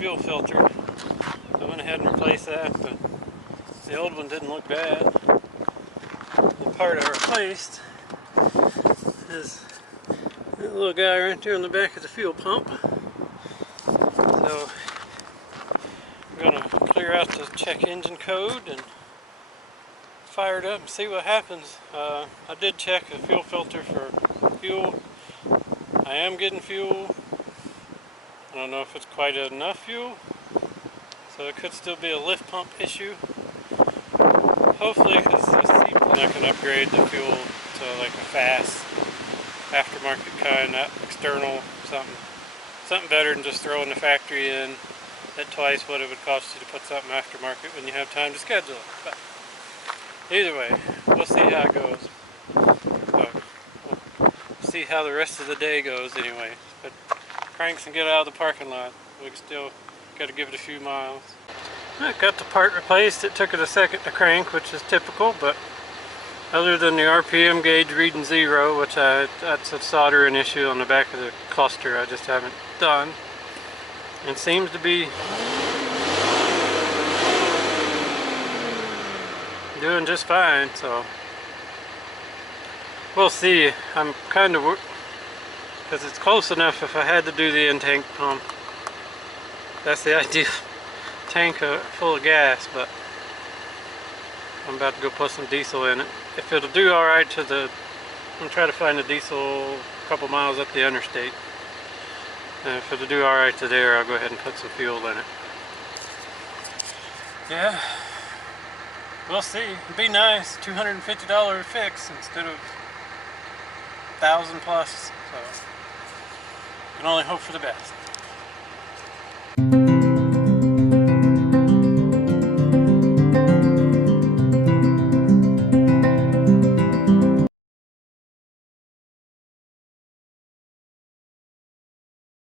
fuel filter, so I went ahead and replaced that, but the old one didn't look bad. The part I replaced is that little guy right there on the back of the fuel pump. So I'm going to clear out the check engine code and fire it up and see what happens. I did check the fuel filter for fuel. I am getting fuel. I don't know if it's quite enough fuel, so it could still be a lift pump issue. Hopefully, because I can upgrade the fuel to like a fast aftermarket kind, not external, something better than just throwing the factory in at twice what it would cost you to put something aftermarket when you have time to schedule it. But either way, we'll see how it goes. So, we'll see how the rest of the day goes anyway. But cranks and get out of the parking lot. We still got to give it a few miles. I got the part replaced. It took it a second to crank, which is typical, but other than the RPM gauge reading 0, which that's a soldering issue on the back of the cluster I just haven't done. It seems to be doing just fine, so we'll see. I'm kind of, because it's close enough if I had to do the in-tank pump. That's the ideal tank full of gas, but I'm about to go put some diesel in it. If it'll do alright I'm going to try to find a diesel a couple miles up the interstate. And if it'll do alright to there, I'll go ahead and put some fuel in it. Yeah, we'll see. It'd be nice, $250 fix instead of 1,000 plus. So, can only hope for the best.